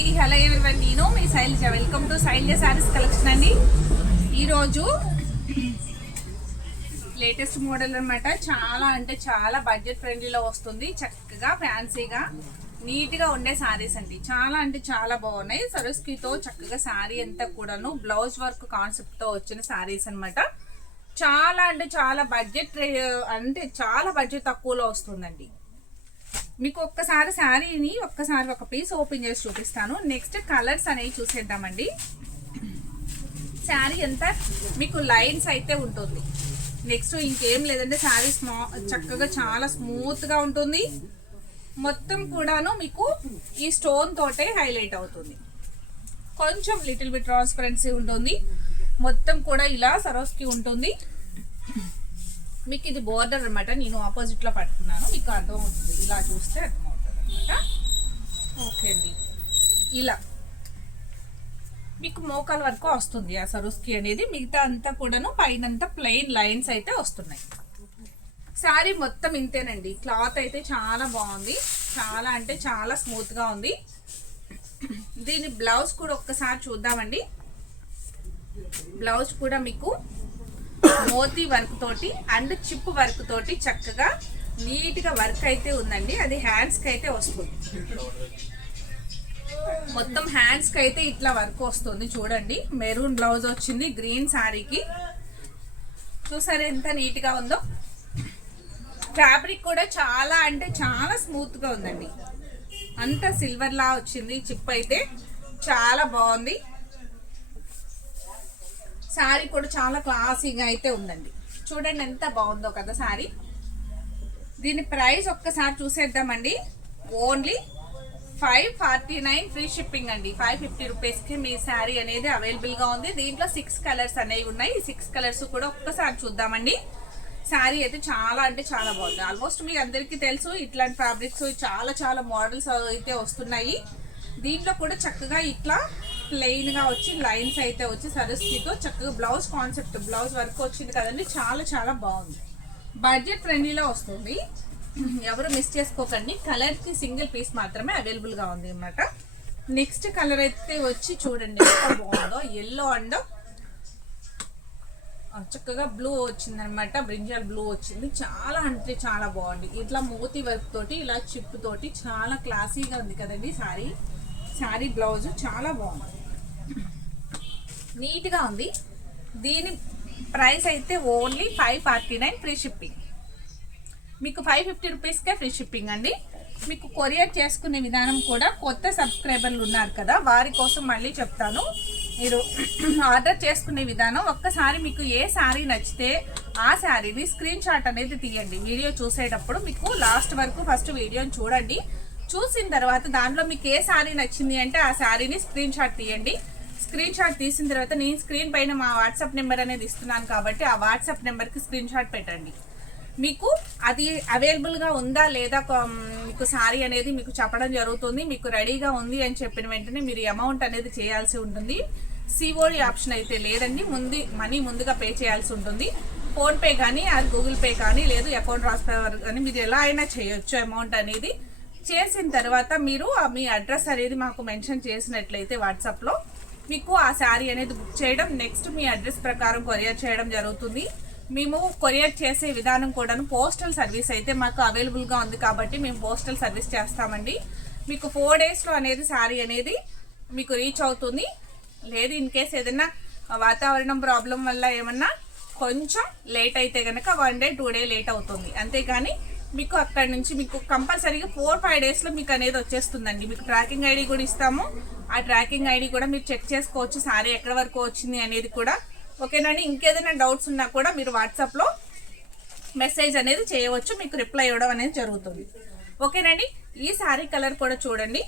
Hello everyone, నేను మీ Shailaja. Welcome to Shailaja sarees collection అండి. ఈరోజు లేటెస్ట్ మోడల్ అనమాట. చాలా అంటే చాలా బడ్జెట్ ఫ్రెండ్లీలో వస్తుంది. చక్కగా ఫ్యాన్సీగా నీట్గా ఉండే శారీస్ అండి. చాలా అంటే చాలా బాగున్నాయి. సరస్కితో చక్కగా శారీ అంతా కూడాను బ్లౌజ్ వర్క్ కాన్సెప్ట్తో వచ్చిన శారీస్ అనమాట. చాలా అంటే చాలా బడ్జెట్ అంటే చాలా బడ్జెట్ తక్కువలో వస్తుందండి. మీకు ఒక్కసారి శారీని ఒక పీస్ ఓపెన్ చేసి చూపిస్తాను. నెక్స్ట్ కలర్స్ అనేవి చూసేద్దామండి. శారీ అంతా మీకు లైన్స్ అయితే ఉంటుంది. నెక్స్ట్ ఇంకేం లేదంటే శారీ చక్కగా చాలా స్మూత్గా ఉంటుంది. మొత్తం కూడాను మీకు ఈ స్టోన్ తోటే హైలైట్ అవుతుంది. కొంచెం లిటిల్ బిట్ ట్రాన్స్పరెన్సీ ఉంటుంది. మొత్తం కూడా ఇలా సరోస్కి ఉంటుంది. మీకు ఇది బోర్డర్ అనమాట. నేను ఆపోజిట్లో పట్టుకున్నాను, మీకు అర్థమవుతుంది. ఇలా చూస్తే అర్థమవుతుంది అనమాట. ఓకే అండి, ఇలా మీకు మోకాల వరకు వస్తుంది ఆ సరోస్కి అనేది. మిగతా అంతా కూడాను పైనంతా ప్లెయిన్ లైన్స్ అయితే వస్తున్నాయి. శారీ మొత్తం ఇంతేనండి. క్లాత్ అయితే చాలా బాగుంది. చాలా అంటే చాలా స్మూత్గా ఉంది. దీని బ్లౌజ్ కూడా ఒక్కసారి చూద్దామండి. బ్లౌజ్ కూడా మీకు మోతీ వర్క్ తోటి అండ్ చిప్ వర్క్ తోటి చక్కగా నీట్గా వర్క్ అయితే ఉందండి. అది హ్యాండ్స్కి అయితే వస్తుంది. మొత్తం హ్యాండ్స్కి అయితే ఇట్లా వర్క్ వస్తుంది. చూడండి, మెరూన్ బ్లౌజ్ వచ్చింది గ్రీన్ శారీకి. చూసారా ఎంత నీట్గా ఉందో. ఫ్యాబ్రిక్ కూడా చాలా అంటే చాలా స్మూత్గా ఉందండి. అంత సిల్వర్ లా వచ్చింది. చిప్ అయితే చాలా బాగుంది. శారీ కూడా చాలా క్లాసీగా అయితే ఉందండి. చూడండి ఎంత బాగుందో కదా శారీ. దీని ప్రైస్ ఒక్కసారి చూసేద్దామండి. ఓన్లీ 549 ఫ్రీ షిప్పింగ్ అండి. 550 రూపీస్కి మీ శారీ అనేది అవైలబుల్గా ఉంది. దీంట్లో 6 కలర్స్ అనేవి ఉన్నాయి. ఈ 6 కలర్స్ కూడా ఒక్కసారి చూద్దామండి. శారీ అయితే చాలా అంటే చాలా బాగుంది. ఆల్మోస్ట్ మీకు అందరికీ తెలుసు ఇట్లాంటి ఫ్యాబ్రిక్స్ చాలా చాలా మోడల్స్ అయితే వస్తున్నాయి. దీంట్లో కూడా చక్కగా ఇట్లా ప్లెయిన్గా వచ్చి లైన్స్ అయితే వచ్చి సరస్కితో చక్కగా బ్లౌజ్ కాన్సెప్ట్ బ్లౌజ్ వర్క్ వచ్చింది కదండి. చాలా చాలా బాగుంది. బడ్జెట్ ఫ్రెండ్లీలో వస్తుంది. ఎవరు మిస్ చేసుకోకండి. కలర్కి సింగిల్ పీస్ మాత్రమే అవైలబుల్గా ఉంది అన్నమాట. నెక్స్ట్ కలర్ అయితే వచ్చి చూడండి ఎంత బాగుందో. ఎల్లో అండ్ చక్కగా బ్లూ వచ్చిందనమాట. బ్రింజాల్ బ్లూ వచ్చింది. చాలా అంటే చాలా బాగుంది. ఇట్లా మోతీ వర్క్ తోటి ఇలా చిప్ తోటి చాలా క్లాసీగా ఉంది కదండి శారీ. శారీ బ్లౌజ్ చాలా బాగుంది, నీట్గా ఉంది. దీని ప్రైస్ అయితే ఓన్లీ 549 ఫ్రీ షిప్పింగ్. మీకు 550 రూపీస్కే ఫ్రీ షిప్పింగ్ అండి. మీకు కొరియర్ చేసుకునే విధానం కూడా కొత్త సబ్స్క్రైబర్లు ఉన్నారు కదా, వారి కోసం మళ్ళీ చెప్తాను. మీరు ఆర్డర్ చేసుకునే విధానం ఒక్కసారి మీకు ఏ శారీ నచ్చితే ఆ శారీని స్క్రీన్ షాట్ అనేది తీయండి. వీడియో చూసేటప్పుడు మీకు లాస్ట్ వరకు ఫస్ట్ వీడియోని చూడండి. చూసిన తర్వాత దాంట్లో మీకు ఏ శారీ నచ్చింది అంటే ఆ శారీని స్క్రీన్ షాట్ తీయండి. స్క్రీన్ షాట్ తీసిన తర్వాత నేను స్క్రీన్ పైన మా వాట్సాప్ నెంబర్ అనేది ఇస్తున్నాను కాబట్టి ఆ వాట్సాప్ నెంబర్కి స్క్రీన్ షాట్ పెట్టండి. మీకు అది అవైలబుల్గా ఉందా లేదా మీకు శారీ అనేది మీకు చెప్పడం జరుగుతుంది. మీకు రెడీగా ఉంది అని చెప్పిన వెంటనే మీరు అమౌంట్ అనేది చేయాల్సి ఉంటుంది. సిఓడి ఆప్షన్ అయితే లేదండి. మనీ ముందుగా పే చేయాల్సి ఉంటుంది. ఫోన్పే కానీ అది గూగుల్ పే కానీ లేదు అకౌంట్ ట్రాన్స్ఫర్ కానీ మీరు ఎలా అయినా చేయొచ్చు. అమౌంట్ అనేది చేసిన తర్వాత మీరు మీ అడ్రస్ అనేది మాకు మెన్షన్ చేసినట్లయితే వాట్సాప్లో మీకు ఆ శారీ అనేది బుక్ చేయడం, నెక్స్ట్ మీ అడ్రస్ ప్రకారం కొరియర్ చేయడం జరుగుతుంది. మేము కొరియర్ చేసే విధానం కూడాను పోస్టల్ సర్వీస్ అయితే మాకు అవైలబుల్గా ఉంది కాబట్టి మేము పోస్టల్ సర్వీస్ చేస్తామండి. మీకు 4 డేస్లో అనేది శారీ అనేది మీకు రీచ్ అవుతుంది. లేదు ఇన్ కేస్ ఏదైనా వాతావరణం ప్రాబ్లం వల్ల ఏమన్నా కొంచెం లేట్ అయితే కనుక 1 డే 2 డే లేట్ అవుతుంది. అంతేగాని మీకు అక్కడ నుంచి మీకు కంపల్సరీగా 4-5 డేస్లో మీకు అనేది వచ్చేస్తుందండి. మీకు ట్రాకింగ్ ఐడి కూడా ఇస్తాము. ఆ ట్రాకింగ్ ఐడి కూడా మీరు చెక్ చేసుకోవచ్చు శారీ ఎక్కడి వరకు వచ్చింది అనేది కూడా. ఓకేనండి. ఇంకేదైనా డౌట్స్ ఉన్నా కూడా మీరు వాట్సాప్లో మెసేజ్ అనేది చేయవచ్చు. మీకు రిప్లై ఇవ్వడం అనేది జరుగుతుంది. ఓకేనండి. ఈ శారీ కలర్ కూడా చూడండి.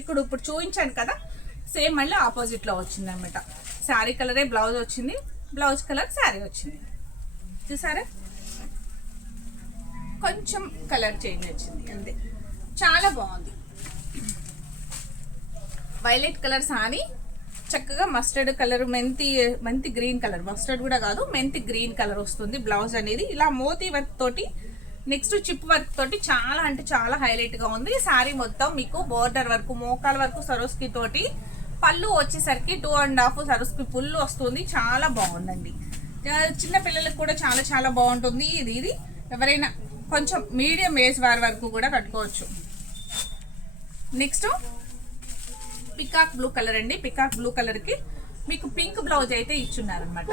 ఇప్పుడు చూపించాను కదా, సేమ్ మళ్ళీ ఆపోజిట్లో వచ్చింది అనమాట. శారీ కలరే బ్లౌజ్ వచ్చింది, బ్లౌజ్ కలర్ శారీ వచ్చింది. చూసారా, కొంచెం కలర్ చేంజ్ వచ్చింది అంతే. చాలా బాగుంది. వైలెట్ కలర్ శారీ చక్కగా మస్టర్డ్ కలర్ మెంతి గ్రీన్ కలర్, మస్టర్డ్ కూడా కాదు మెంతి గ్రీన్ కలర్ వస్తుంది. బ్లౌజ్ అనేది ఇలా మోతీ వర్క్ తోటి నెక్స్ట్ చిప్ వర్క్ తోటి చాలా అంటే చాలా హైలైట్ గా ఉంది. శారీ మొత్తం మీకు బోర్డర్ వరకు మోకాల వరకు సరోస్కి తోటి, పళ్ళు వచ్చేసరికి 2.5 సరోస్కి ఫుల్ వస్తుంది. చాలా బాగుందండి. చిన్న పిల్లలకు కూడా చాలా చాలా బాగుంటుంది. ఇది ఎవరైనా కొంచెం మీడియం ఏజ్ వారి వరకు కూడా కట్టుకోవచ్చు. నెక్స్ట్ పికాక్ బ్లూ కలర్ అండి. పికాక్ బ్లూ కలర్ కి మీకు పింక్ బ్లౌజ్ అయితే ఇచ్చున్నారనమాట.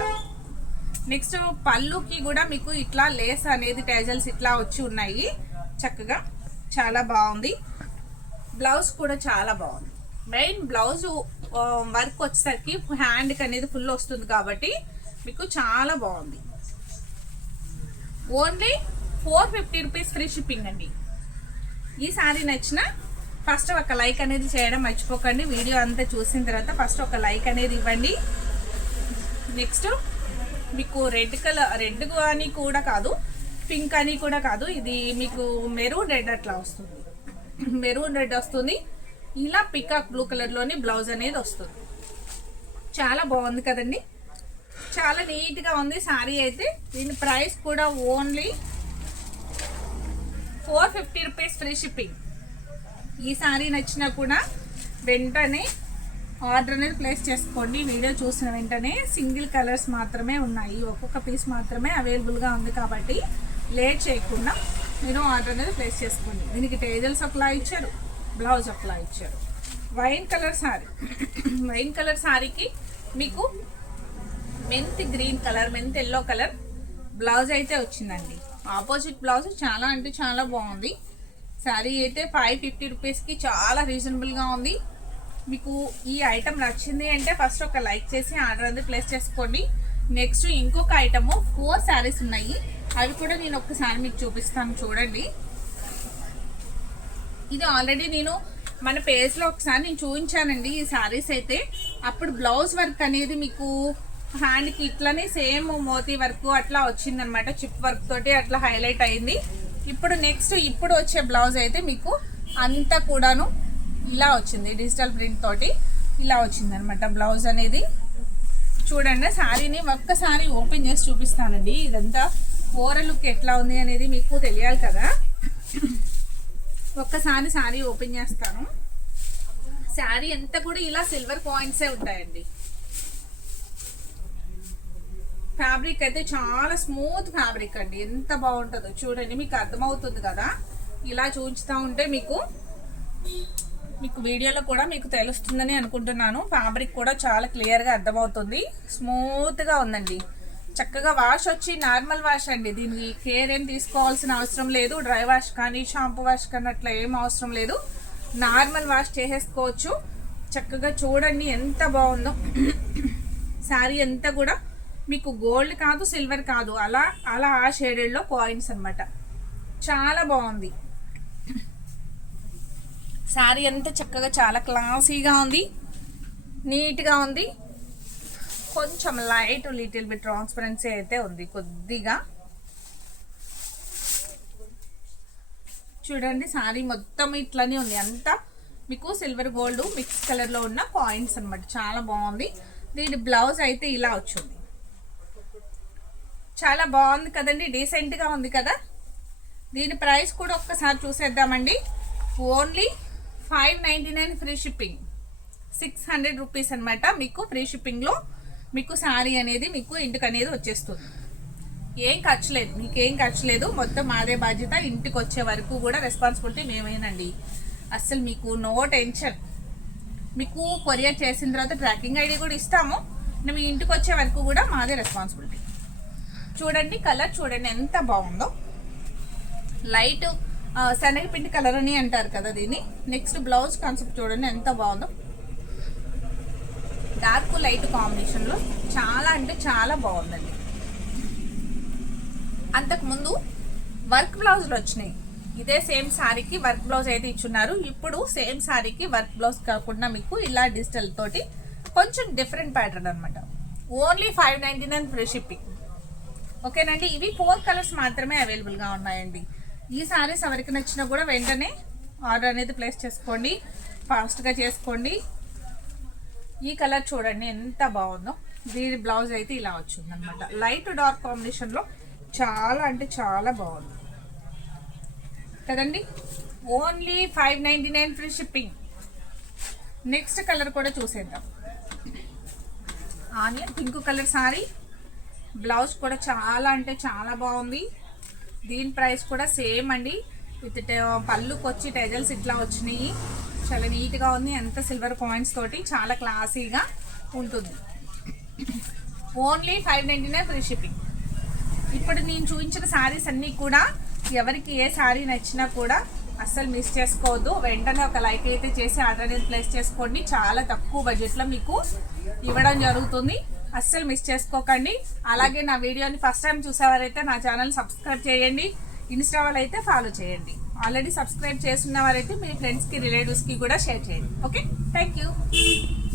నెక్స్ట్ పళ్ళుకి కూడా మీకు ఇట్లా లేస్ అనేది టైజల్స్ ఇట్లా వచ్చి ఉన్నాయి. చక్కగా చాలా బాగుంది. బ్లౌజ్ కూడా చాలా బాగుంది. మెయిన్ బ్లౌజ్ వర్క్ వచ్చేసరికి హ్యాండ్కి అనేది ఫుల్ వస్తుంది కాబట్టి మీకు చాలా బాగుంది. ఓన్లీ 450 రూపీస్ ఫ్రీ షిప్పింగ్ అండి. ఈ శారీ నచ్చిన ఫస్ట్ ఒక లైక్ అనేది చేయడం మర్చిపోకండి. వీడియో అంతా చూసిన తర్వాత ఫస్ట్ ఒక లైక్ అనేది ఇవ్వండి. నెక్స్ట్ మీకు రెడ్ అని కూడా కాదు, పింక్ అని కూడా కాదు, ఇది మీకు మెరూన్ రెడ్ అట్లా వస్తుంది. మెరూన్ రెడ్ వస్తుంది. ఇలా పికాక్ బ్లూ కలర్లోని బ్లౌజ్ అనేది వస్తుంది. చాలా బాగుంది కదండి. చాలా నీట్గా ఉంది శారీ అయితే. దీని ప్రైస్ కూడా ఓన్లీ 450 రూపీస్ ఫ్రీ షిప్పింగ్. ఈ శారీ నచ్చినా కూడా వెంటనే ఆర్డర్ అనేది ప్లేస్ చేసుకోండి. వీడియో చూసిన వెంటనే సింగిల్ కలర్స్ మాత్రమే ఉన్నాయి, ఒక్కొక్క పీస్ మాత్రమే అవైలబుల్గా ఉంది కాబట్టి లేట్ చేయకుండా మీరు ఆర్డర్ అనేది ప్లేస్ చేసుకోండి. దీనికి టేజల్స్ ఒకలా ఇచ్చారు, బ్లౌజ్ ఒకలా ఇచ్చారు. Wine colour sari. Wine colour శారీకి మీకు mint green colour, mint yellow colour blouse అయితే వచ్చిందండి. ఆపోజిట్ బ్లౌజ్ చాలా అంటే చాలా బాగుంది. శారీ అయితే 550 రూపీస్కి చాలా రీజనబుల్గా ఉంది. మీకు ఈ ఐటమ్ నచ్చింది అంటే ఫస్ట్ ఒక లైక్ చేసి ఆర్డర్ అనేది ప్లేస్ చేసుకోండి. నెక్స్ట్ ఇంకొక ఐటమ్ 4 శారీస్ ఉన్నాయి. అవి కూడా నేను ఒక్కసారి మీకు చూపిస్తాను చూడండి. ఇది ఆల్రెడీ నేను మన పేజ్లో ఒకసారి నేను చూపించానండి ఈ శారీస్ అయితే. అప్పుడు బ్లౌజ్ వర్క్ అనేది మీకు హ్యాండ్కి ఇట్లనే సేమ్ మోతీ వర్క్ అట్లా వచ్చిందనమాట. చిప్ వర్క్ తోటి అట్లా హైలైట్ అయింది. ఇప్పుడు నెక్స్ట్ ఇప్పుడు వచ్చే బ్లౌజ్ అయితే మీకు అంతా కూడాను ఇలా వచ్చింది. డిజిటల్ ప్రింట్ తోటి ఇలా వచ్చింది అనమాట బ్లౌజ్ అనేది. చూడండి శారీని ఒక్కసారి ఓపెన్ చేసి చూపిస్తానండి. ఇదంతా ఓవరాల్ లుక్ ఎట్లా ఉంది అనేది మీకు తెలియాలి కదా. ఒక్కసారి శారీ ఓపెన్ చేస్తాను. శారీ అంతా కూడా ఇలా సిల్వర్ కాయిన్సే ఉంటాయండి. ఫ్యాబ్రిక్ అయితే చాలా స్మూత్ ఫ్యాబ్రిక్ అండి. ఎంత బాగుంటుందో చూడండి, మీకు అర్థమవుతుంది కదా. ఇలా చూపిస్తూ ఉంటే మీకు వీడియోలో కూడా మీకు తెలుస్తుందని అనుకుంటున్నాను. ఫ్యాబ్రిక్ కూడా చాలా క్లియర్గా అర్థమవుతుంది. స్మూత్గా ఉందండి. చక్కగా వాష్ వచ్చి నార్మల్ వాష్ అండి. దీనికి కేర్ ఏం తీసుకోవాల్సిన అవసరం లేదు. డ్రై వాష్ కానీ షాంపూ వాష్ కానీ అట్లా ఏం అవసరం లేదు. నార్మల్ వాష్ చేసేసుకోవచ్చు. చక్కగా చూడండి ఎంత బాగుందో. శారీ అంతా కూడా మీకు గోల్డ్ కాదు, సిల్వర్ కాదు, అలా ఆ షేడెడ్లో కాయిన్స్ అనమాట. చాలా బాగుంది. శారీ అంతా చక్కగా చాలా క్లాసీగా ఉంది, నీట్గా ఉంది. కొంచెం లైట్ లిటిల్ బిట్ ట్రాన్స్పరెన్సీ అయితే ఉంది కొద్దిగా. చూడండి శారీ మొత్తం ఇట్లానే ఉంది. అంతా మీకు సిల్వర్ గోల్డ్ మిక్స్ కలర్లో ఉన్న కాయిన్స్ అనమాట. చాలా బాగుంది. దీని బ్లౌజ్ అయితే ఇలా వచ్చింది. చాలా బాగుంది కదండి. డీసెంట్గా ఉంది కదా. దీని ప్రైస్ కూడా ఒక్కసారి చూసేద్దామండి. Only 599 free shipping. 600 రూపీస్ అనమాట. మీకు ఫ్రీ షిప్పింగ్లో మీకు శారీ అనేది మీకు ఇంటికి అనేది వచ్చేస్తుంది. ఏం ఖర్చు లేదు, మీకేం ఖర్చు లేదు. మొత్తం మాదే బాధ్యత. ఇంటికి వచ్చే వరకు కూడా రెస్పాన్సిబిలిటీ మేమేనండి. అస్సలు మీకు నో టెన్షన్. మీకు కొరియర్ చేసిన తర్వాత ట్రాకింగ్ ఐడి కూడా ఇస్తాము. మీ ఇంటికి వచ్చే వరకు కూడా మాదే రెస్పాన్సిబిలిటీ. చూడండి కలర్ చూడండి ఎంత బాగుందో. లైట్ శనగపిండి కలర్ అని అంటారు కదా దీన్ని. నెక్స్ట్ బ్లౌజ్ కాన్సెప్ట్ చూడండి ఎంత బాగుందో. డార్క్ లైట్ కాంబినేషన్లో చాలా అంటే చాలా బాగుందండి. అంతకుముందు వర్క్ బ్లౌజులు వచ్చినాయి. ఇదే సేమ్ శారీకి వర్క్ బ్లౌజ్ అయితే ఇచ్చున్నారు. ఇప్పుడు సేమ్ శారీకి వర్క్ బ్లౌజ్ కాకుండా మీకు ఇలా డిజిటల్ తోటి కొంచెం డిఫరెంట్ ప్యాటర్న్ అనమాట. Only 599 free shipping. ఓకేనండి. ఇవి 4 కలర్స్ మాత్రమే అవైలబుల్గా ఉన్నాయండి. ఈ శారీస్ ఎవరికి నచ్చినా కూడా వెంటనే ఆర్డర్ అనేది ప్లేస్ చేసుకోండి, ఫాస్ట్గా చేసుకోండి. ఈ కలర్ చూడండి ఎంత బాగుందో. దీని బ్లౌజ్ అయితే ఇలా వచ్చింది అనమాట. లైట్ డార్క్ కాంబినేషన్లో చాలా అంటే చాలా బాగుంది. కదండి. Only 599 free shipping. Next colour కూడా చూసేద్దాం. Onion pink colour sorry, blouse కూడా చాలా అంటే చాలా బాగుంది. దీని ప్రైస్ కూడా సేమ్ అండి. విత్ పళ్ళుకి వచ్చి టెజల్స్ ఇట్లా వచ్చినాయి. చాలా నీట్గా ఉంది. అంత సిల్వర్ కాయిన్స్ తోటి చాలా క్లాసీగా ఉంటుంది. Only 599 free shipping. ఇప్పుడు నేను చూపించిన శారీస్ అన్నీ కూడా ఎవరికి ఏ శారీ నచ్చినా కూడా అస్సలు మిస్ చేసుకోవద్దు. వెంటనే ఒక లైక్ అయితే చేసి ఆర్డర్ అనేది ప్లేస్ చేసుకోండి. చాలా తక్కువ బడ్జెట్లో మీకు ఇవ్వడం జరుగుతుంది. అస్సలు మిస్ చేసుకోకండి. అలాగే నా వీడియోని ఫస్ట్ టైం చూసేవారైతే నా ఛానల్ సబ్స్క్రైబ్ చేయండి. ఇన్స్టా వాళ్ళు అయితే ఫాలో చేయండి. ఆల్రెడీ సబ్స్క్రైబ్ చేస్తున్న వారైతే మీ ఫ్రెండ్స్కి రిలేటివ్స్కి కూడా షేర్ చేయండి. Okay, thank you.